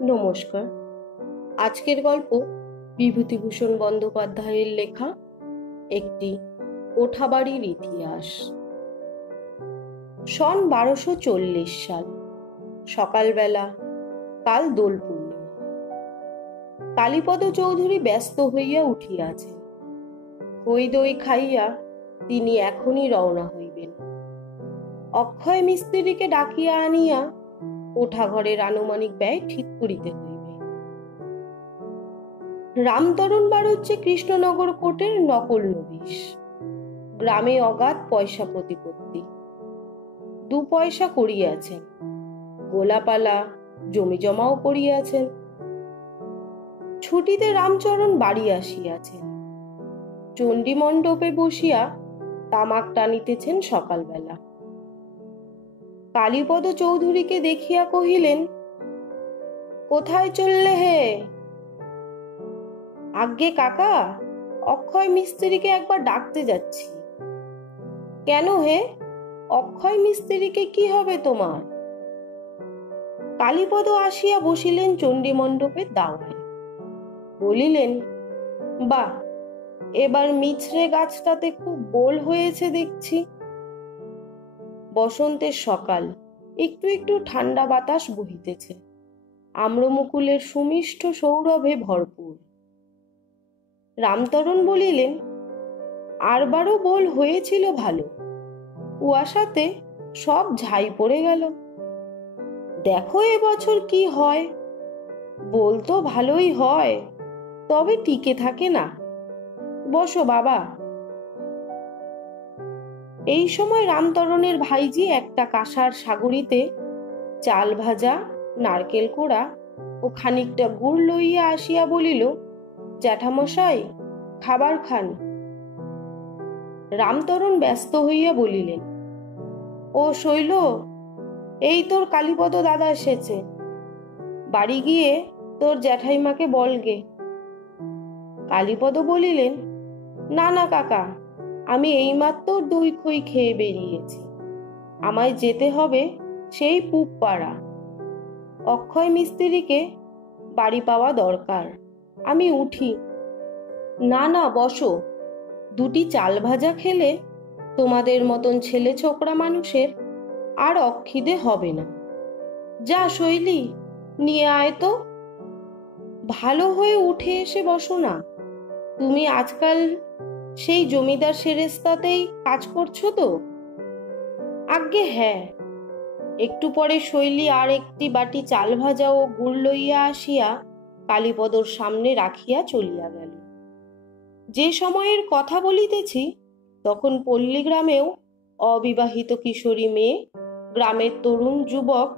নমস্কার। আজকের গল্প বিভূতিভূষণ বন্দ্যোপাধ্যায়ের লেখা একটি কোঠাবাড়ির ইতিহাস। সন 1240 সাল, সকালবেলা, কাল দোল পূর্ণিমা। কালীপদ চৌধুরী ব্যস্ত হইয়া উঠিয়াছেন। খই দই খাইয়া তিনি এখনই রওনা হইবেন। অক্ষয় মিস্ত্রিকে ডাকিয়া আনিয়া কোঠাঘরের আনুমানিক ব্যয় ঠিক করিতে হইবে। রামতরণ বাড়ুজ্যে কৃষ্ণনগর কোর্টের নকল নবিশ। গ্রামে অগাধ পয়সা প্রতিপত্তি। 2 পয়সা করিয়াছেন, গোলাপালা জমি জমাও করিয়াছেন। ছুটিতে রামচরণ বাড়ি আসিয়াছেন। চণ্ডী মণ্ডপে বসিয়া তামাক টানিতেছেন সকালবেলা। কালীপদ চৌধুরীকে দেখিয়া কহিলেন, কোথায় চললে হে? আজ্ঞে কাকা, অক্ষয় মিস্ত্রিকে একবার ডাকতে যাচ্ছি। কেন হে? অক্ষয় মিস্ত্রিকে কি হবে তোমার? কালীপদ আসিয়া বসিলেন চণ্ডী মণ্ডপের দাওয়ায়। বলিলেন, বাহ, এবার মিছরে গাছটাতে খুব বোল হয়েছে দেখছি। বসন্তের সকাল, একটু একটু ঠান্ডা বাতাস বহিতেছে। আম্রমুকুলের সুমিষ্ট সৌরভে ভরপুর। রামতরণ বলিলেন, আরবারও বোল হয়েছিল ভালো, কুয়াশাতে সব ঝাই পড়ে গেল। দেখো এবছর কি হয়। বোল তো ভালোই হয়, তবে টিকে থাকে না। বসো বাবা। এই সময় রামতরণের ভাইজি একটা কাঁসার সাগরিতে চাল ভাজা, নারকেল কোড়া ও খানিকটা গুড় লইয়া আসিয়া বলিল, জ্যাঠামশাই, খাবার খান। রামতরণ ব্যস্ত হইয়া বলিলেন, ও শৈল, এই তোর কালীপদ দাদা এসেছে, বাড়ি গিয়ে তোর জ্যাঠাইমাকে বলগে। কালীপদ বলিলেন, না না কাকা, আমি এইমাত্র 2 খই খেয়ে বেরিয়েছি। আমায় যেতে হবে সেই পুব পাড়া। অক্ষয় মিস্ত্রিকে বাড়ি পাওয়া দরকার, আমি উঠি। না না, বসো। 2টি চাল ভাজা খেলে তোমাদের মতন ছেলে ছোকরা মানুষের আর অক্ষিদে হবে না। যা শৈলী, নিয়ে আয় তো। ভালো হয়ে উঠে এসে বসো না। তুমি আজকাল সেই জমিদার সেরেস্তাতেই কাজ করছো তো? আজ্ঞে হ্যাঁ। একটু পরে শৈলী আর একটি বাটি চাল ভাজা ও গুড় লইয়া আসিয়া কালীপদর সামনে রাখিয়া চলিয়া গেল। যে সময়ের কথা বলিতেছি, তখন পল্লীগ্রামেও অবিবাহিত কিশোরী মেয়ে, গ্রামের তরুণ যুবক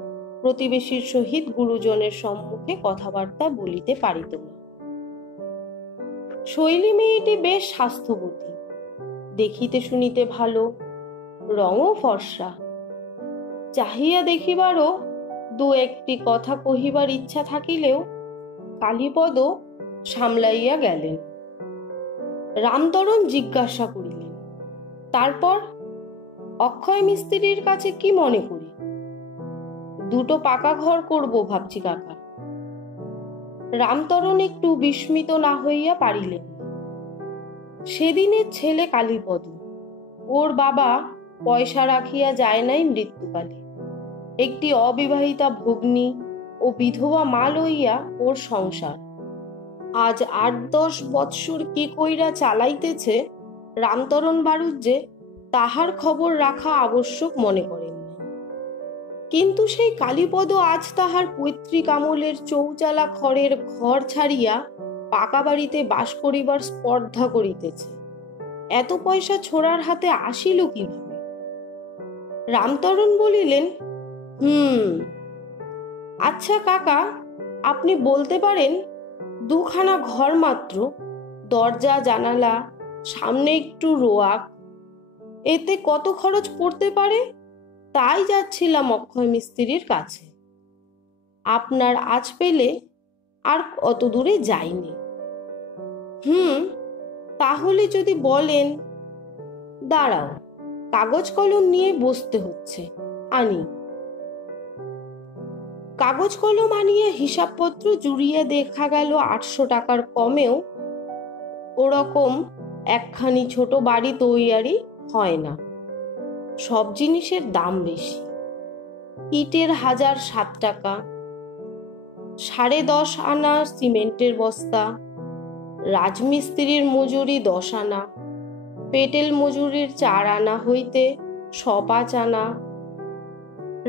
প্রতিবেশীর সহিত গুরুজনের সম্মুখে কথাবার্তা বলিতে পারিত না। শৈলী মেয়েটি বেশ স্বাস্থ্যবতী, দেখিতে শুনিতে ভালো, রঙও ফর্সা। চাহিয়া দেখিবারও 2-1টি কথা কহিবার ইচ্ছা থাকিলেও কালীপদ সামলাইয়া গেলেন। রামতরণ জিজ্ঞাসা করিলেন, তারপর অক্ষয় মিস্ত্রির কাছে কি মনে করি? 2টো পাকা ঘর করব ভাবছি কাকা। রামতরণ একটু বিস্মিত না হইয়া পারিলেন না। সেদিনের ছেলে কালীপদ, ওর বাবা পয়সা রাখিয়া যায় নাই মৃত্যুকালে। একটি অবিবাহিতা ভগ্নী ও বিধবা মা লইয়া ওর সংসার। আজ 8-10 বৎসর কি কইরা চালাইতেছে রামতরণ বাড়ুজ্যে তাহার খবর রাখা আবশ্যক মনে করেন নাই। কিন্তু সেই কালীপদ আজ তাহার পৈতৃক আমলের চৌচালা খড়ের ঘর ছাড়িয়া পাকা বাড়িতে বাস করিবার স্পর্ধা করিতেছে। এত পয়সা ছোড়ার হাতে আসিল কিভাবে? রামতরণ বলিলেন, আচ্ছা কাকা, আপনি বলতে পারেন, 2খানা ঘর মাত্র, দরজা জানালা, সামনে একটু রোয়াক, এতে কত খরচ পড়তে পারে? তাই যাচ্ছিলাম অক্ষয় মিস্ত্রির কাছে। আপনার আজ পেলে আর অত দূরে যাইনি। তাহলে যদি বলেন। দাঁড়াও, কাগজ কলম নিয়ে বসতে হচ্ছে, আনি। কাগজ কলম আনিয়ে হিসাবপত্র জুড়িয়ে দেখা গেল 800 টাকার কমেও ওরকম একখানি ছোট বাড়ি তৈয়ারি হয় না। সব জিনিসের দাম বেশি। ইটের 1007 টাকা, 10.5 আনা সিমেন্টের বস্তা, রাজমিস্ত্রির মজুরি 10 আনা, পেটেল মজুরির 4 আনা হইতে 5 আনা।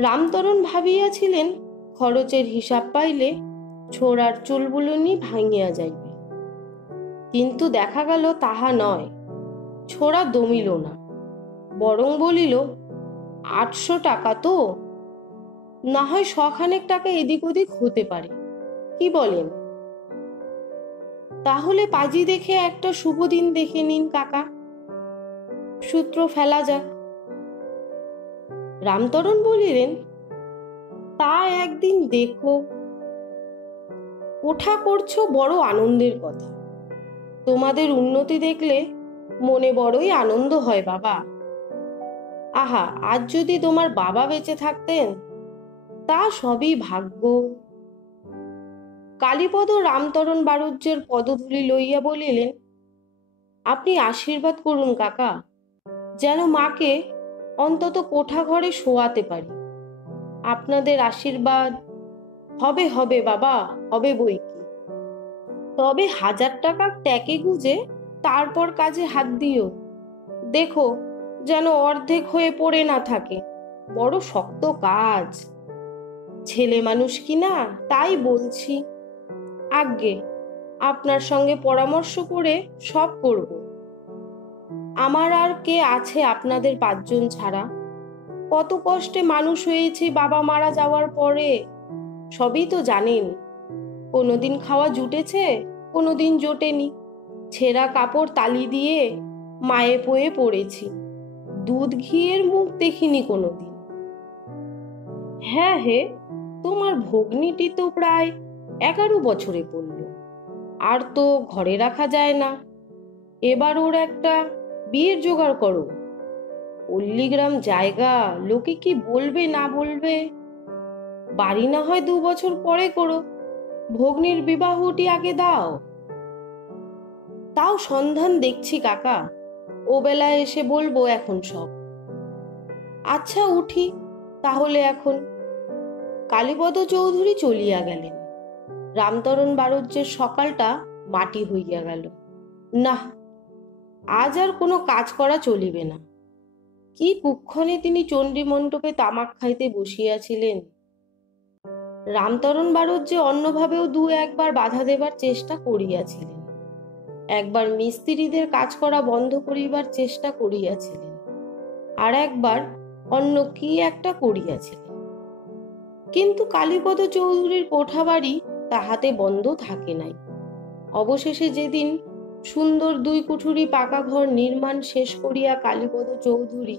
রামতরণ ভাবিয়াছিলেন খরচের হিসাব পাইলে ছোড়ার চুলবুলনি ভাঙিয়া যাইবে, কিন্তু দেখা গেল তাহা নয়। ছোড়া দমিল না, বরং বলিল, 800 টাকা তো, না হয় 100 টাকা এদিক ওদিক হতে পারে, কি বলেন? তাহলে পাজি দেখে একটা শুভ দিন দেখে নিন কাকা, সূত্র ফেলা যাক। রামতরণ বলিলেন, তা একদিন দেখো। কোঠা করছো বড় আনন্দের কথা। তোমাদের উন্নতি দেখলে মনে বড়ই আনন্দ হয় বাবা। আহা, আজ যদি তোমার বাবা বেঁচে থাকতেন, তা সবই ভাগ্য। কালীপদ রামতরণ বাড়ুজ্যের পদধূলি লইয়া বলিলেন, আপনি আশীর্বাদ করুন কাকা, যেন মাকে অন্তত কোঠা ঘরে শোয়াতে পারি। আপনাদের আশীর্বাদ হবে, হবে বাবা, হবে বই কি। তবে 1000 টাকা ট্যাকে গুজে তারপর কাজে হাত দিও। দেখো যেন অর্ধেক হয়ে পড়ে না থাকে, বড় শক্ত কাজ। ছেলে মানুষ কিনা, তাই বলছি। আজ্ঞে, আপনার সঙ্গে পরামর্শ করে সব করব। আমার আর কে আছে আপনাদের 5 জন ছাড়া? কত কষ্টে মানুষ হয়েছে বাবা মারা যাওয়ার পরে, সবই তো জানেন। কোনোদিন খাওয়া জুটেছে, কোনোদিন জোটেনি। ছেঁড়া কাপড় তালি দিয়ে মায়ে পয়ে পড়েছি, দুধ ঘিয়ের মুখ দেখিনি কোনোদিন। হ্যাঁ হে, তোমার ভগ্নিটি তো প্রায় 11 বছরে পড়ল, আর তো ঘরে রাখা যায় না। এবার ওর একটা বিয়ের জোগাড় করো। পল্লীগ্রাম জায়গা, লোকে কি বলবে না বলবে। বাড়ি না হয় 2 বছর পরে করো, ভগ্নির বিবাহটি আগে দাও। তাও সন্ধান দেখছি কাকা, ও বেলায় এসে বলবো এখন সব। আচ্ছা উঠি তাহলে এখন। কালীপদ চৌধুরী চলিয়া গেলেন। রামতরণ বাড়ুজ্যের সকালটা মাটি হইয়া গেল। না, আজ আর কোনো কাজ করা চলিবে না। কি কুক্ষণে তিনি চণ্ডী মণ্ডপে তামাক খাইতে বসিয়াছিলেন। রামতরণ বাড়ুজ্যে অন্যভাবেও 2-1 বার বাধা দেবার চেষ্টা করিয়াছিলেন। একবার মিস্ত্রিদের কাজ করা বন্ধ করিবার চেষ্টা করিয়াছিলেন, আর একবার অন্য কি একটা করিয়াছিলেন। কিন্তু কালীপদ চৌধুরীর কোঠা বাড়ি তাহাতে বন্ধ থাকে নাই। অবশেষে যেদিন সুন্দর 2 কুঠুরি পাকা ঘর নির্মাণ শেষ করিয়া কালীপদ চৌধুরী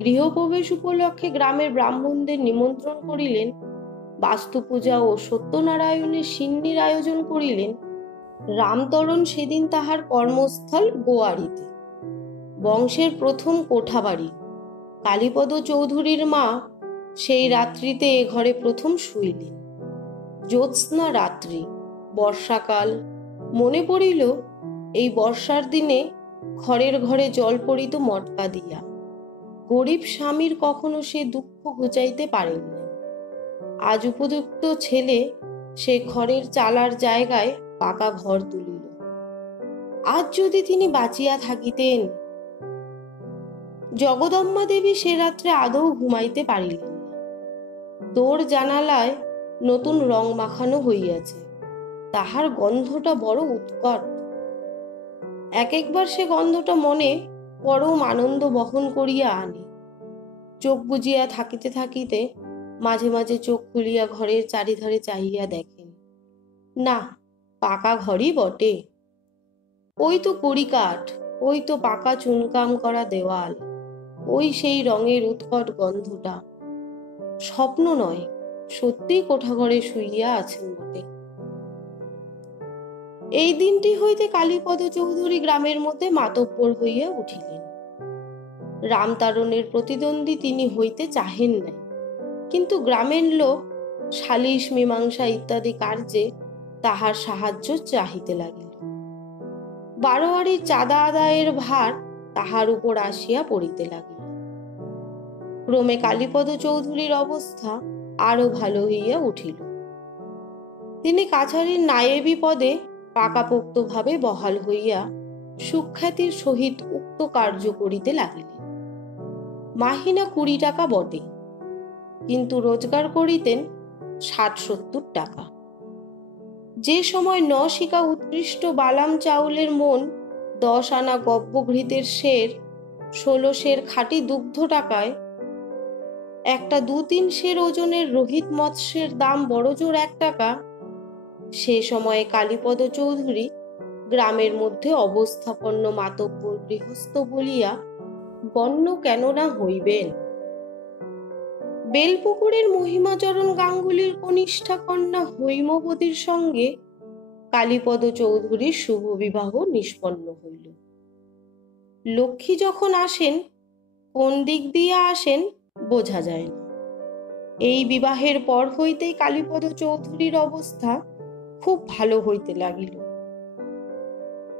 গৃহপ্রবেশ উপলক্ষে গ্রামের ব্রাহ্মণদের নিমন্ত্রণ করিলেন, বাস্তু পূজা ও সত্যনারায়ণের সিন্নির আয়োজন করিলেন, রামতরণ সেদিন তাহার কর্মস্থল গোয়ারিতে। বংশের প্রথম কোঠা বাড়ি। কালীপদ চৌধুরীর মা সেই রাত্রিতে এ ঘরে প্রথম শুইলেন। জ্যোৎস্না রাত্রি, বর্ষাকাল। মনে পড়িল এই বর্ষার দিনে ঘরের ঘরে জল পড়িত মটকা দিয়া। গরিব স্বামীর কখনো সে দুঃখ ঘুচাইতে পারেন না। আজ উপযুক্ত ছেলে সে ঘরের চালার জায়গায় পাকা ঘর তুলিল। আজ যদি তিনি বাঁচিয়া থাকিতেন। জগদম্মা দেবী সে রাত্রে আদৌ ঘুমাইতে পারিলেন না। দোর জানালায় নতুন রং মাখানো হইয়াছে, তাহার গন্ধটা বড় উৎকট। একবার সে গন্ধটা মনে পরম আনন্দ বহন করিয়া আনে। চোখ বুজিয়া থাকিতে থাকিতে মাঝে মাঝে চোখ খুলিয়া ঘরের চারিধারে চাহিয়া দেখেন, না, পাকা ঘরই বটে। ওই তো কড়িকাঠ, ওই তো পাকা চুনকাম করা দেওয়াল, ওই সেই রঙের উৎকট গন্ধটা। স্বপ্ন নয়, সত্যিই কোঠাঘরে শুইয়া আছেন বটে। এই দিনটি হইতে কালীপদ চৌধুরী গ্রামের মধ্যে মাতব্বর হইয়া উঠিলেন। রামতারণের প্রতিদ্বন্দ্বী তিনি হইতে চাহেন নাই, কিন্তু গ্রামের লোক সালিশ মীমাংসা ইত্যাদি কার্যে তাহার সাহায্য চাহিতে লাগিল। বারোয়ারির চাঁদা আদায়ের ভার তাহার উপর আসিয়া পড়িতে লাগিল। ক্রমে কালীপদ চৌধুরীর অবস্থা আরো ভালো হইয়া উঠিল। তিনি কাছারির নায়েবি পদে পাকাপোক্তভাবে বহাল হইয়া সুখ্যাতির সহিত উক্ত কার্য করিতে লাগিলেন। মাহিনা 20 টাকা বটে, কিন্তু রোজগার করিতেন 60-70 টাকা। যে সময় 9 শিকা উৎকৃষ্ট বালাম চাউলের মন, 10 আনা গব্যঘৃতের সের, 16 সের খাঁটি দুগ্ধ টাকায় একটা 2-3 সের ওজনের রোহিত মৎস্যের দাম বড়জোর 1 টাকা, সে সময়ে কালীপদ চৌধুরী গ্রামের মধ্যে অবস্থাপন্ন মাতব্বর গৃহস্থ বলিয়া গণ্য কেন না হইবেন? বেলপুকুরের মহিমাচরণ গাঙ্গুলির কনিষ্ঠা কন্যা হৈমবতীর সঙ্গে কালীপদ চৌধুরীর শুভ বিবাহ নিষ্পন্ন হইল। লক্ষ্মী যখন আসেন, কোন দিক দিয়ে আসেন বোঝা যায় না। এই বিবাহের পর হইতেই কালীপদ চৌধুরীর অবস্থা খুব ভালো হইতে লাগিল।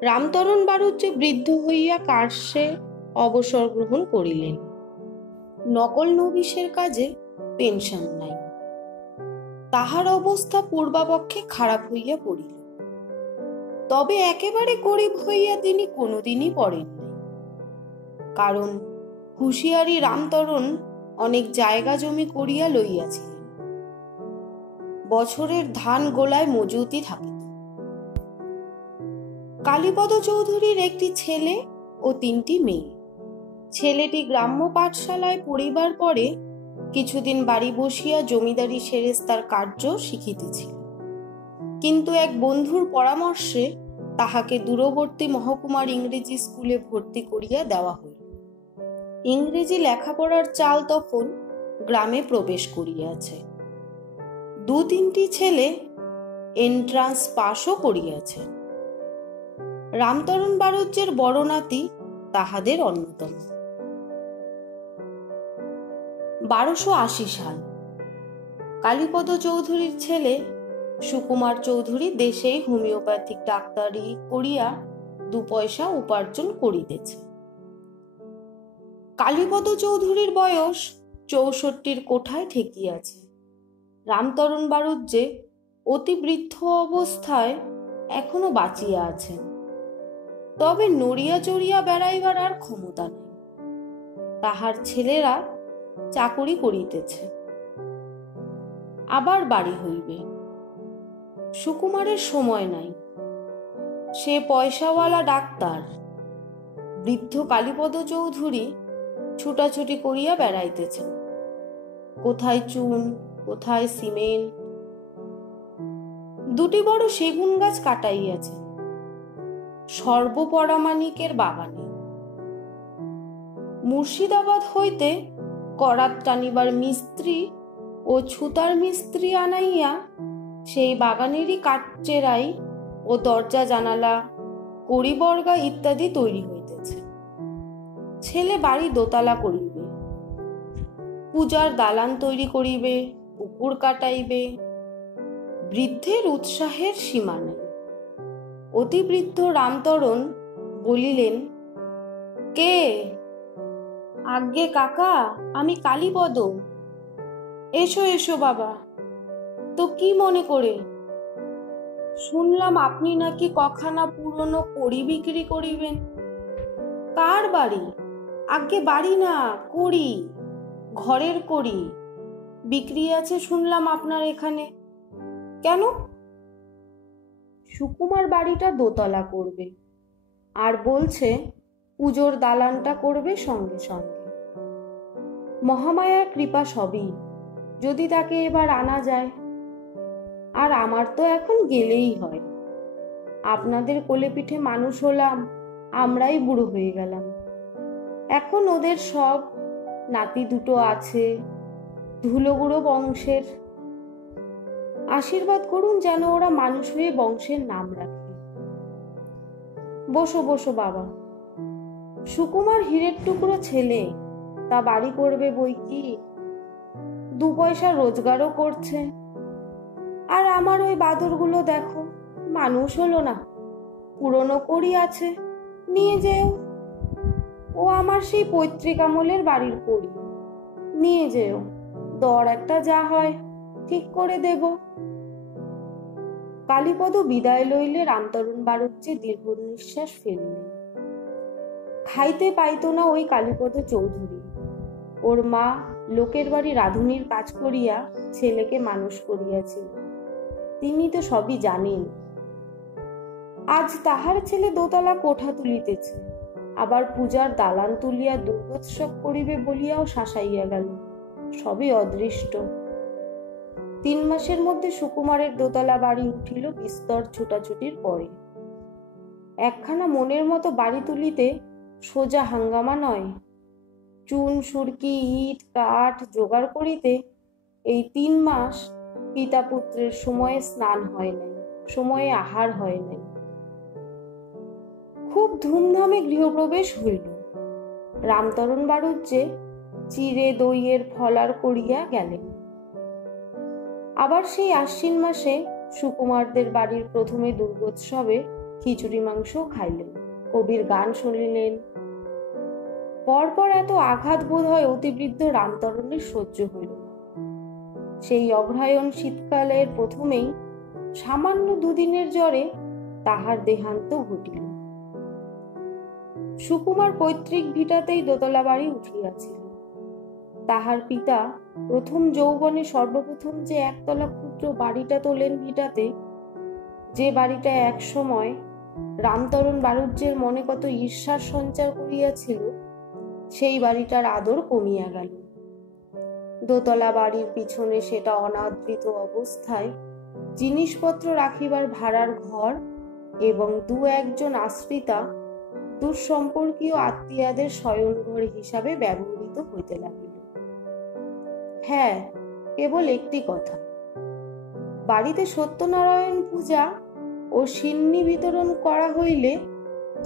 রামতরণ বাড়ুজ্যে বৃদ্ধ হইয়া কার্যে অবসর গ্রহণ করিলেন। নকল নবিশের কাজে পেনশন নাই। তাহার অবস্থা পূর্বাপক্ষে খারাপ হইয়া পড়িল। তবে একেবারে গরিব হইয়া তিনি কোনোদিনই পড়েন নাই, কারণ হুঁশিয়ারি রামতরণ অনেক জায়গা জমি করিয়া লইয়াছিলেন। বছরের ধান গোলায় মজুতি থাকিত। কালীপদ চৌধুরীর একটি ছেলে ও 3টি মেয়ে। ছেলেটি গ্রাম্য পাঠশালায় পড়িবার পরে কিছুদিন বাড়ি বসিয়া জমিদারি সেরেস্তার কার্য শিখিতেছিল, কিন্তু এক বন্ধুর পরামর্শে তাহাকে দূরবর্তী মহকুমার ইংরেজি স্কুলে ভর্তি করিয়া দেওয়া হইল। ইংরেজি লেখাপড়ার চাল তখন গ্রামে প্রবেশ করিয়াছে। 2-3টি ছেলে এন্ট্রান্স পাশও করিয়াছে। রামতরণ বাড়ুজ্যের বড় নাতি তাহাদের অন্যতম। 1280 সাল কালীপদ চৌধুরীর ছেলে সুকুমার চৌধুরী দেশেই হোমিওপ্যাথিক ডাক্তারি করিয়া 2 পয়সা উপার্জন করিতেছে। কালীপদ চৌধুরীর বয়স 64 কোঠায় ঠেকিয়াছে। রামতরণ বাড়ুজ্যে অতি বৃদ্ধ অবস্থায় এখনো বাঁচিয়া আছেন, তবে নড়িয়া চড়িয়া বেড়াইবার আর ক্ষমতা নেই। তাহার ছেলেরা চাকুরি করিতেছে, আবার বাড়ি হইবে। সুকুমারের সময় নাই, সে পয়সাওয়ালা ডাক্তার। বৃদ্ধ কালীপদ চৌধুরী ছুটাছুটি করিয়া বেড়াইতেছেন, কোথায় চুন, কোথায় সিমেন্ট। 2টি বড় সেগুন গাছ কাটাইয়াছেন সর্বপরামানিকের বাগানে। মুর্শিদাবাদ হইতে করাত টানিবার মিস্ত্রি ও ছুতার মিস্ত্রি আনাইয়া সেই বাগানেরই কাঠচেরাই ও দরজা জানালা, কড়িবর্গা ইত্যাদি তৈরি হইতেছে। ছেলে বাড়ি দোতলা করিবে, পূজার দালান তৈরি করিবে, পুকুর কাটাইবে। বৃদ্ধের উৎসাহের সীমা নেই। অতি বৃদ্ধ রামতরণ বলিলেন, কে? আজ্ঞে কাকা, আমি কালীপদ। এসো এসো বাবা। তো কি মনে করে? শুনলাম আপনি নাকি কখানা পুরনো কড়ি বিক্রি করিবেন। কার বাড়ি? আজ্ঞে বাড়ি না, কড়ি, ঘরের কড়ি বিক্রি আছে শুনলাম আপনার এখানে। কেন? সুকুমার বাড়িটা দোতলা করবে, আর বলছে পুজোর দালানটা করবে সঙ্গে সঙ্গে। মহামায়ার কৃপা সবই, যদি তাকে এবার আনা যায়। আর আমার তো এখন গেলেই হয়। আপনাদের কোলে পিঠে মানুষ হলাম, আমরাই বুড়ো হয়ে গেলাম। এখন ওদের সব নাতি 2টো আছে, ধুলোগুড়ো বংশের। আশীর্বাদ করুন যেন ওরা মানুষ হয়ে বংশের নাম রাখে। বসো বসো বাবা। সুকুমার হীরের টুকরো ছেলে, তা বাড়ি করবে বই কি। 2 পয়সা রোজগারও করছে, আর আমার ওই বাদরগুলো দেখো, মানুষ হলো না, পুরনো কড়ি আছে, নিয়ে যেও। ও আমার সেই পৈতৃক আমলের বাড়ির কড়ি, নিয়ে যেও, দর একটা যা হয় ঠিক করে দেব। কালীপদ বিদায় লইলে রামতরণ বাড়ুজ্যে দীর্ঘ নিঃশ্বাস ফেললেন। খাইতে পাইত না ওই কালীপদ চৌধুরী। ওর মা লোকের বাড়ি রাঁধুনির কাজ করিয়া ছেলেকে মানুষ করিয়াছিল, তিনি তো সবই জানেন। আজ তাহার ছেলে দোতলা কোঠা তুলিতেছে, আবার পূজার দালান তুলিয়া দুর্গোৎসব করিবে বলিয়াও শাসাইয়া গেল, সবই অদৃষ্ট। 3 মাসের মধ্যে সুকুমারের দোতলা বাড়ি উঠিল বিস্তর ছুটাছুটির পরে। একখানা মনের মতো বাড়ি তুলিতে সোজা হাঙ্গামা নয়। চুন সুরকি ইট কাঠ জোগাড় করিতে এই 3 মাস পিতা পুত্রের সময়ে স্নান হয় নাই, সময়ে আহার হয় নাই। খুব ধুমধামে গৃহপ্রবেশ হইল। রামতরণ বাড়ুজ্যে চিড়ে দইয়ের ফলার করিয়া গেলেন। আবার সেই আশ্বিন মাসে সুকুমারদের বাড়ির প্রথমে দুর্গোৎসবে খিচুড়ি মাংস খাইলেন, কবির গান শুনিলেন। পরপর এত আঘাত বোধ হয় অতিবৃদ্ধ রামতরণের সহ্য হইল না। সেই অগ্রহায়ণ শীতকালের প্রথমেই সামান্য 2 দিনের জ্বরে তাহার দেহান্ত ঘটিল। সুকুমার পৈতৃক ভিটাতেই দোতলা বাড়ি উঠিয়াছিল। তাহার পিতা প্রথম যৌবনে সর্বপ্রথম যে একতলা ক্ষুদ্র বাড়িটা তোলেন ভিটাতে, যে বাড়িটা এক সময় রামতরণ বাড়ুজ্যের মনে কত ঈর্ষার সঞ্চার করিয়াছিল, সেই বাড়িটার আদর কমিয়া গেল। দোতলা বাড়ির পিছনে সেটা অনাদৃত অবস্থায় জিনিসপত্র রাখিবার ভাড়ার ঘর এবং 2-1 আশ্রিতা দুঃসম্পর্কীয় আত্মীয়াদের শয়নঘর হিসাবে ব্যবহৃত হইতে লাগিল। হ্যাঁ, কেবল একটি কথা, বাড়িতে সত্যনারায়ণ পূজা ও সিন্নি বিতরণ করা হইলে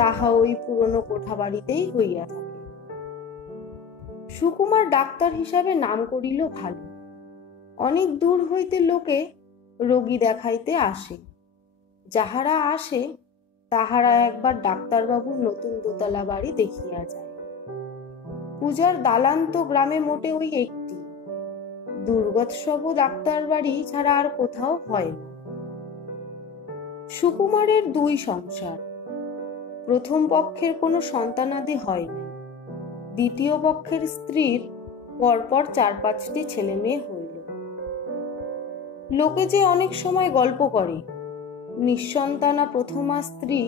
তাহা ওই পুরনো কোঠা বাড়িতেই হইয়া থাকে। সুকুমার ডাক্তার হিসাবে নাম করিল ভালো। অনেক দূর হইতে লোকে রোগী দেখাইতে আসে। যাহারা আসে তাহারা একবার ডাক্তারবাবুর নতুন দোতলা বাড়ি দেখিয়া যায়। পূজার দালান তো গ্রামে মোটে ওই একটি, দুর্গোৎসব ডাক্তার বাড়ি ছাড়া আর কোথাও হয় না। সুকুমারের 2 সংসার। প্রথম পক্ষের কোনো সন্তানাদি হয় নাই, দ্বিতীয় পক্ষের স্ত্রীর পরপর 4-5টি ছেলে মেয়ে হইল। লোকে যে অনেক সময় গল্প করে নিঃসন্তানা প্রথমা স্ত্রী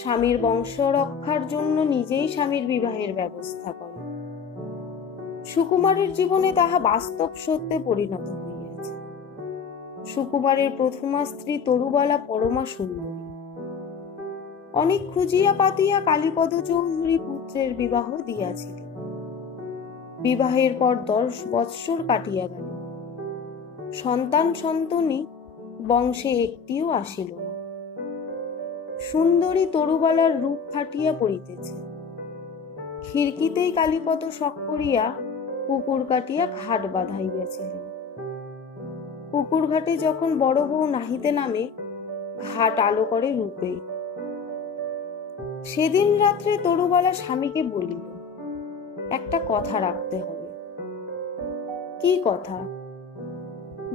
স্বামীর বংশ রক্ষার জন্য নিজেই স্বামীর বিবাহের ব্যবস্থা করে। সুকুমারের জীবনে তাহা বাস্তব সত্যে পরিণত হইয়াছে। সুকুমারের প্রথমা স্ত্রী তরুবালা পরমা সুন্দরী। অনেক খুঁজিয়া পাতিয়া কালীপদ চৌধুরী পুত্রের বিবাহ দিয়াছিলেন। বিবাহের পর 10 বৎসর কাটিয়া গেল, সন্তান সন্তনি বংশে একটিও আসিল না। সুন্দরী তরুবালার রূপ ফাটিয়া পড়িতেছে। খিড়কিতেই কালীপদ শখ করিয়া পুকুর কাটিয়া ঘাট বাঁধাইয়াছিলেন। পুকুর ঘাটে যখন বড় বউ নাহিতে নামে, ঘাট আলো করে রূপে। সেদিন রাত্রে তরুবালা স্বামীকে বলিল, একটা কথা রাখতে হবে। কি কথা?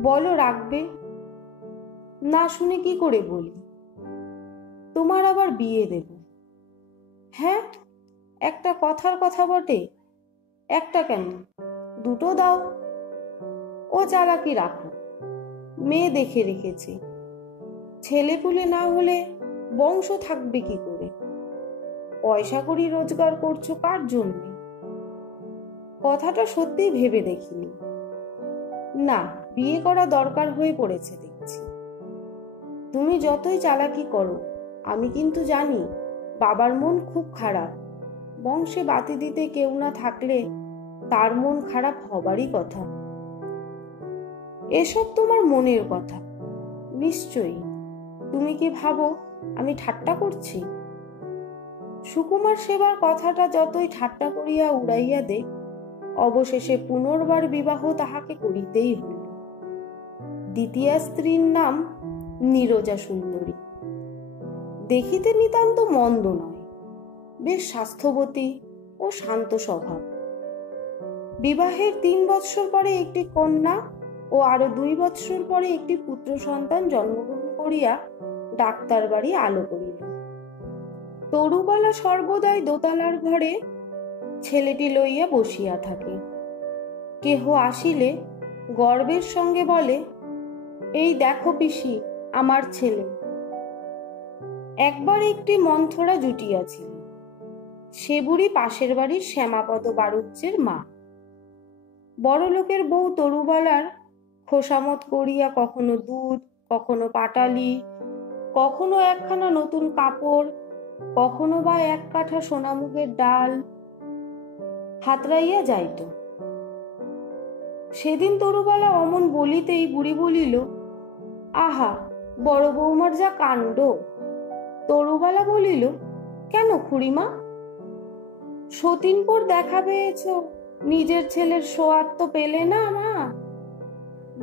বলো, রাখবে। না শুনে কি করে বলি? তোমার আবার বিয়ে দেব। হ্যাঁ, একটা কথার কথা বটে। একটা কেন, 2টো দাও। ও চালাকি রাখো, মেয়ে দেখে রেখেছি। ছেলেপুলে না হলে বংশ থাকবে কি করে? পয়সা করি রোজগার করছো কার জন্য? কথাটা সত্যি ভেবে দেখিনি। না, বিয়ে করা দরকার হয়ে পড়েছে দেখছি। তুমি যতই চালাকি করো, আমি কিন্তু জানি বাবার মন খুব খারাপ। বংশে বাতি দিতে কেউ না থাকলে তার মন খারাপ হবারই কথা। এসব তোমার মনের কথা, নিশ্চয়ই। তুমি কি ভাবো আমি ঠাট্টা করছি? সুকুমার সেবার কথাটা যতই ঠাট্টা করিয়া উড়াইয়া দেখ, অবশেষে পুনর্বার বিবাহ তাহাকে করিতেই হইল। দ্বিতীয় স্ত্রীর নাম নীরজা সুন্দরী। দেখিতে নিতান্ত মন্দ নয়, বেশ স্বাস্থ্যবতী ও শান্ত স্বভাব। বিবাহের 3 বৎসর পরে একটি কন্যা ও আরো 2 বৎসর পরে একটি পুত্র সন্তান জন্মগ্রহণ করিয়া ডাক্তার বাড়ি আলো করিল। তরুবালা সর্বদাই দোতলার ঘরে ছেলেটি লইয়া বসিয়া থাকে। কেহ আসিলে গর্বের সঙ্গে বলে, এই দেখো পিসি, আমার ছেলে। একবার একটি মন্থরা জুটিয়াছিল। সে বুড়ি পাশের বাড়ির শ্যামাপদ বাড়ুজ্যের মা। বড় লোকের বউ তরুবালার খোসামত করিয়া কখনো দুধ, কখনো পাটালি, কখনো একখানা নতুন কাপড়, কখনো বা 1 কাঠা সোনামুগের ডাল হাতড়াইয়া যাইত। সেদিন তরুবালা অমন বলিতেই বুড়ি বলিল, আহা, বড় বৌমার যা কাণ্ড। তরুবালা বলিল, কেন খুড়িমা? সতীনপুর দেখা পেয়েছ, নিজের ছেলের সোয়াদ তো পেলে না মা?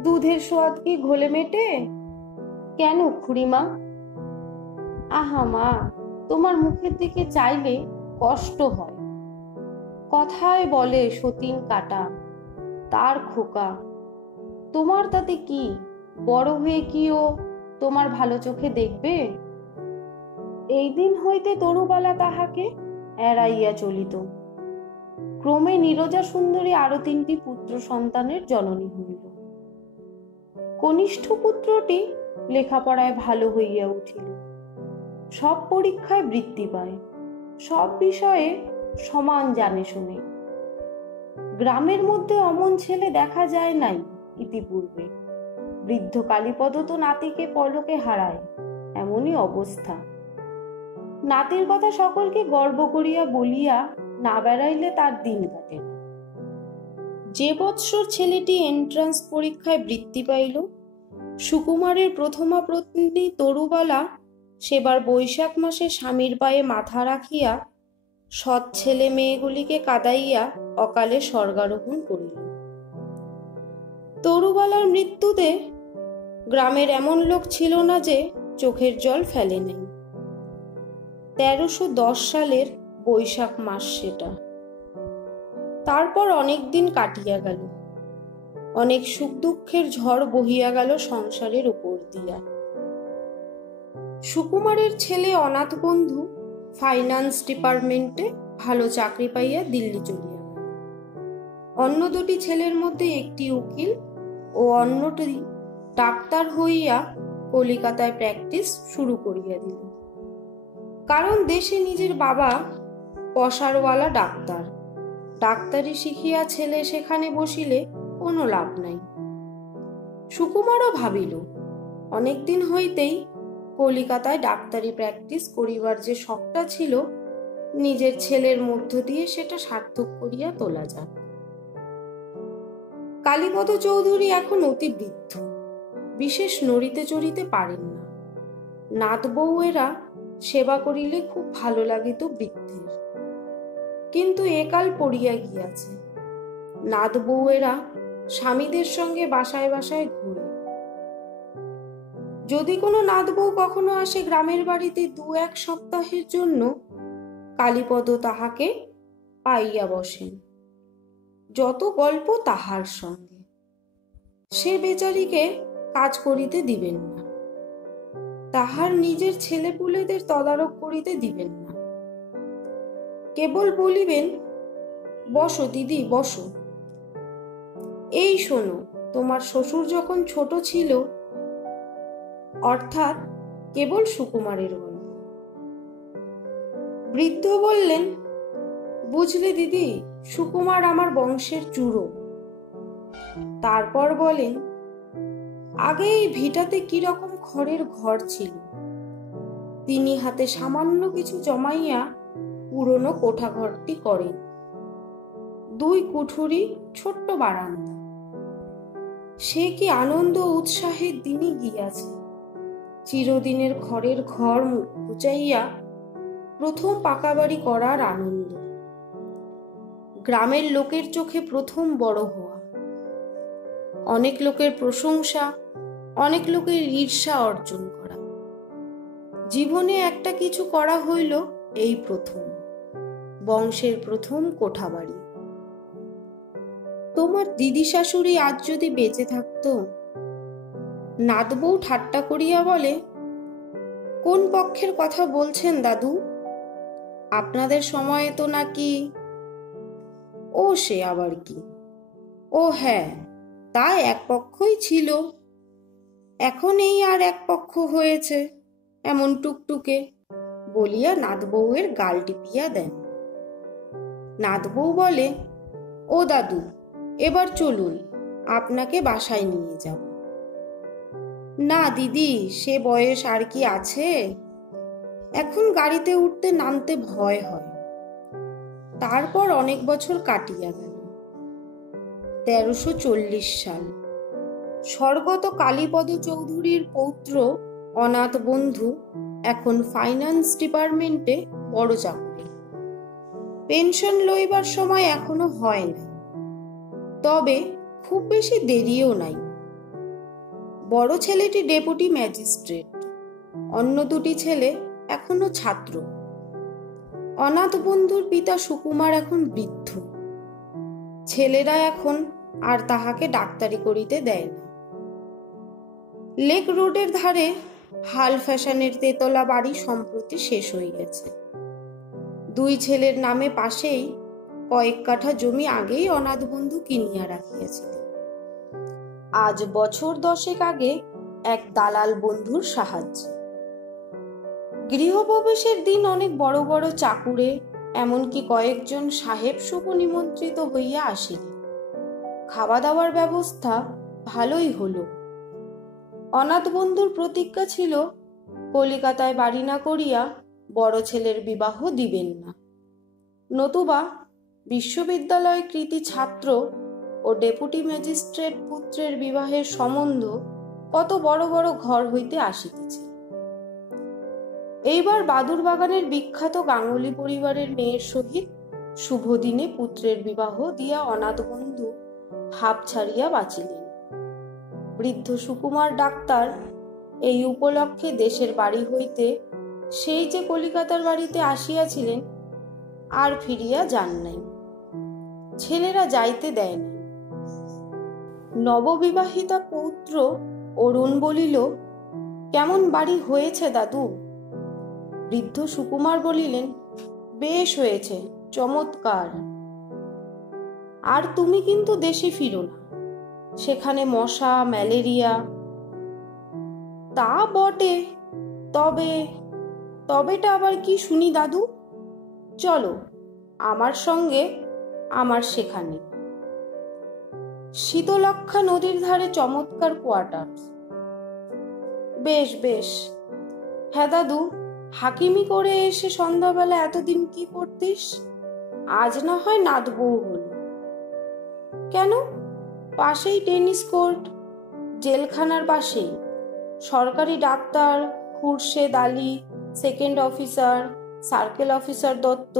দুধের সোয়াদ কি ঘোলে মেটে? কেন খুড়িমা? আহা মা, তোমার মুখের দিকে চাইলে কষ্ট হয়। কথায় বলে সতীন কাটা, তার খোকা। তোমার তাতে কি? বড় হয়ে কি ও তোমার ভালো চোখে দেখবে? এই দিন হইতে তরুবালা তাহাকে এড়াইয়া চলিত। ক্রমে নীরজা সুন্দরী আরো 3টি পুত্র সন্তানের জননী হইল। কনিষ্ঠ পুত্রটি লেখাপড়ায় ভালো হইয়া উঠিল। সব পরীক্ষায় বৃত্তি পায়, সব বিষয়ে সমান জানে শুনে। গ্রামের মধ্যে অমন ছেলে দেখা যায় নাই ইতিপূর্বে। বৃদ্ধ কালীপদ তো নাতিকে পলকে হারায়, এমনই অবস্থা। নাতির কথা সকলকে গর্ব করিয়া বলিয়া না বেড়াইলে তার দিন কাটে না। যে বৎসর ছেলেটি এন্ট্রান্স পরীক্ষায় বৃত্তি পাইল, সুকুমারের প্রথমা পত্নী তরুবালা সেবার বৈশাখ মাসে স্বামীর পায়ে মাথা রাখিয়া সৎ ছেলে মেয়েগুলিকে কাঁদাইয়া অকালে স্বর্গারোহণ করিল। তরুবালার মৃত্যুতে গ্রামের এমন লোক ছিল না যে চোখের জল ফেলে নাই। 1310 সালের বৈশাখ মাস সেটা। তারপর অনেক দিন কাটিয়া গেল, অনেক সুখ দুঃখের ঝড় বহিয়া গেল সংসারের উপর দিয়া। সুকুমারের ছেলে অনাথ বন্ধু ফাইন্যান্স ডিপার্টমেন্টে ভালো চাকরি পাইয়া দিল্লি চলিয়া গেল। অন্য 2টি ছেলের মধ্যে একটি উকিল ও অন্যটি ডাক্তার হইয়া কলিকাতায় প্র্যাকটিস শুরু করিয়া দিল। কারণ দেশে নিজের বাবা পসারওয়ালা ডাক্তার, ডাক্তারি শিখিয়া ছেলে সেখানে বসিলে কোনো লাভ নাই। সুকুমারও ভাবিল, অনেকদিন হইতেই কলিকাতায় ডাক্তারি প্র্যাকটিস করিবার যে শখটা ছিল, নিজের ছেলের মধ্য দিয়ে সেটা সার্থক করিয়া তোলা যাক। কালীপদ চৌধুরী এখন অতি বৃদ্ধ, বিশেষ নড়িতে চড়িতে পারেন না। নাত বউয়েরা সেবা করিলে খুব ভালো লাগিত বৃদ্ধের, কিন্তু একাল পড়িয়া গিয়াছে। নাত বউয়েরা স্বামীদের সঙ্গে বাসায় বাসায় ঘুরে। যদি কোনো নাত বউ কখনো আসে গ্রামের বাড়িতে 2-1 সপ্তাহের জন্য, কালীপদ তাহাকে পাইয়া বসেন। যত গল্প তাহার সঙ্গে। সে বেচারিকে কাজ করিতে দিবেন না, তাহার নিজের ছেলেপুলেদের তদারক করিতে দিবেন না। কেবল বলিবেন, বসো দিদি বসো। এই শোনো, তোমার শ্বশুর যখন ছোট ছিল, অর্থাৎ কেবল সুকুমারের গল্প। বৃদ্ধ বললেন, বুঝলে দিদি, সুকুমার আমার বংশের চূড়ো। তারপর বলেন, আগে এই ভিটাতে কিরকম খড়ের ঘর ছিল, তিনি হাতে সামান্য কিছু জমাইয়া পুরনো কোঠা ঘরটি করেন। 2 কুঠুরি, ছোট্ট বারান্দা। সে কি আনন্দ উৎসাহের দিনই গিয়াছে। চিরদিনের খড়ের ঘর ঘুচাইয়া প্রথম পাকা বাড়ি করার আনন্দ। গ্রামের লোকের চোখে প্রথম বড় হওয়া, অনেক লোকের প্রশংসা, অনেক লোকের ঈর্ষা অর্জন করা। জীবনে একটা কিছু করা হইল এই প্রথম, বংশের প্রথম কোঠাবাড়ি। তোমার দিদি শাশুড়ি আজ যদি বেঁচে থাকতো। নাতবউ ঠাট্টা করিয়া বলে, কোন পক্ষের কথা বলছেন দাদু? আপনাদের সময়ে তো নাকি। ও সে আবার কি? ও হ্যাঁ, তা এক পক্ষই ছিল। এখন এই আর এক পক্ষ হয়েছে, এমন টুকটুকে, বলিয়া নাতবউয়ের গাল টিপিয়া দেন। নাতবউ বলে, ও দাদু, এবার চলুন, আপনাকে বাসায় নিয়ে যাব। না দিদি, সে বয়স আর কি আছে? এখন গাড়িতে উঠতে নামতে ভয় হয়। তারপর অনেক বছর কাটিয়া গেল। 1340 সাল। স্বর্গত কালীপদ চৌধুরীর পৌত্র অনাথ বন্ধু এখন ফাইন্যান্স ডিপার্টমেন্টে বড় চাকরি। পেনশন লইবার সময় এখনো হয় না, তবে খুব বেশি দেরিও নাই। বড় ছেলেটি ডেপুটি ম্যাজিস্ট্রেট, অন্য দুটি ছেলে এখনো ছাত্র। অনাথ বন্ধুর পিতা সুকুমার এখন বৃদ্ধ। ছেলেরা এখন আর তাহাকে ডাক্তারি করিতে দেয় না। লেক রোডের ধারে হাল ফ্যাশনের তেতলা বাড়ি সম্প্রতি শেষ হয়ে গেছে। দুই ছেলের নামে পাশেই কয়েক কাঠা জমি আগেই অনাথ বন্ধু কিনিয়া রাখিয়াছিলেন। আজ বছর 10 আগে এক দালাল বন্ধুর সাহায্যে। গৃহপ্রবেশের দিন অনেক বড় বড় চাকুরে, এমনকি কয়েকজন সাহেব শুভ নিমন্ত্রিত হইয়া আসিলেন। খাওয়া দাওয়ার ব্যবস্থা ভালোই হলো। অনাথ বন্ধুর প্রতিজ্ঞা ছিল, কলিকাতায় বাড়ি না করিয়া বড় ছেলের বিবাহ দিবেন না, নতুবা বিশ্ববিদ্যালয় কৃতি ছাত্র ও ডেপুটি ম্যাজিস্ট্রেট পুত্রের বিবাহের সম্বন্ধ কত বড় বড় ঘর হইতে আসিতেছে। এইবার বাদুর বাগানের বিখ্যাত গাঙ্গুলি পরিবারের মেয়ের সহিত শুভ দিনে পুত্রের বিবাহ দিয়া অনাথ বন্ধু হাঁপ ছাড়িয়া বাঁচিলেন। বৃদ্ধ সুকুমার ডাক্তার এই উপলক্ষে দেশের বাড়ি হইতে সেই যে কলিকাতার বাড়িতে আসিয়াছিলেন, আর ফিরিয়া যান নাই। ছেলেরা যাইতে দেয় না। নববিবাহিতা পৌত্র অরুণ বলিল, কেমন বাড়ি হয়েছে দাদু? বৃদ্ধ সুকুমার বলিলেন, বেশ হয়েছে, চমৎকার। আর তুমি কিন্তু দেশে ফিরো না, সেখানে মশা, ম্যালেরিয়া। তা বটে, তবেটা আবার কি শুনি দাদু? চলো আমার সঙ্গে আমার সেখানে। শীতলক্ষা নদীর ধারে চমৎকার কোয়ার্টার্স। বেশ বেশ। হ্যাঁ দাদু, হাকিমি করে এসে সন্ধ্যাবেলা এতদিন কি করতিস? আজ না হয় নাতবউ হল। কেন? পাশেই টেনিস কোর্ট, জেলখানার পাশেই। সরকারি doctor Khurshed Ali, second officer circle officer Dutta,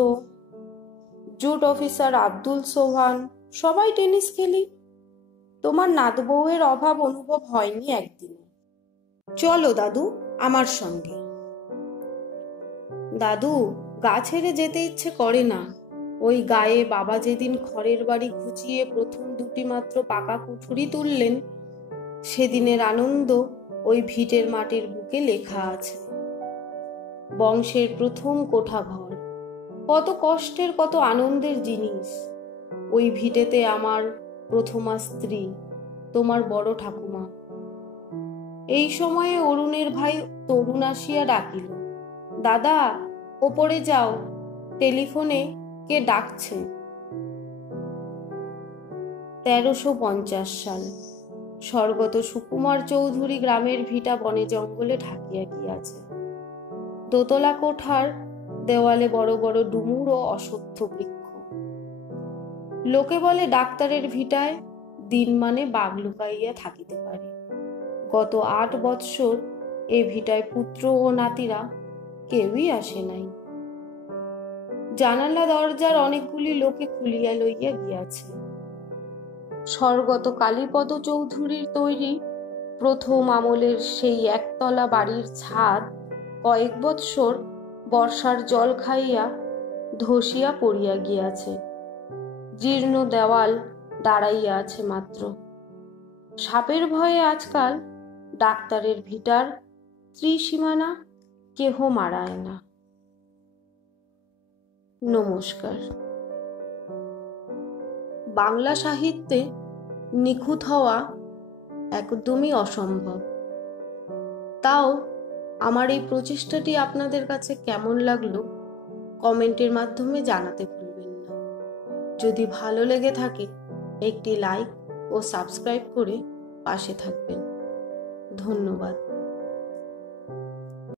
jute officer Abdul Sohan, সবাই টেনিস খেলি। তোমার নাতবউয়ের অভাব অনুভব হয়নি একদিন। চলো দাদু আমার সঙ্গে। দাদু, গা ছেড়ে যেতে ইচ্ছে করে না। ওই গায়ে বাবা যেদিন খড়ের বাড়ি ঘুচিয়ে প্রথম দুটি মাত্র পাকা কুঠুরি তুললেন, সেদিনের আনন্দ ওই ভিটের মাটির বুকে লেখা আছে। বংশের প্রথম কোঠা ঘর, কত কষ্টের কত আনন্দের জিনিস। ওই ভিটেতে আমার প্রথমা স্ত্রী, তোমার বড় ঠাকুমা। এই সময়ে অরুণের ভাই তরুণ আসিয়া ডাকিল, দাদা ওপরে যাও, টেলিফোনে কে ডাকছে। 1350 সাল। স্বর্গত সুকুমার চৌধুরী গ্রামের ভিটা বনে জঙ্গলে ঢাকিয়া গিয়াছে। দোতলা কোঠার দেওয়ালে বড় বড় ডুমুর ও অশ্বত্থ বৃক্ষ। লোকে বলে ডাক্তারের ভিটায় দিন মানে বাঘ লুকাইয়া থাকিতে পারে। গত 8 বৎসর এ ভিটায় পুত্র ও নাতিরা কেউই আসে নাই। জানালা দরজার অনেকগুলি লোকে খুলিয়া লইয়া গিয়াছে। স্বর্গত কালীপদ চৌধুরীর তৈরি প্রথম আমলের সেই একতলা বাড়ির ছাদ কয়েক বৎসর বর্ষার জল খাইয়া ধসিয়া পড়িয়া গিয়াছে। জীর্ণ দেওয়াল দাঁড়াইয়া আছে মাত্র। সাপের ভয়ে আজকাল ডাক্তারের ভিটার ত্রিসীমানা কেহ মারায় না। নমস্কার। বাংলা সাহিত্যে নিখুঁত হওয়া একদমই অসম্ভব। তাও আমার এই প্রচেষ্টাটি আপনাদের কাছে কেমন লাগলো কমেন্টের মাধ্যমে জানাতে ভুলবেন না। যদি ভালো লেগে থাকে একটি লাইক ও সাবস্ক্রাইব করে পাশে থাকবেন। ধন্যবাদ।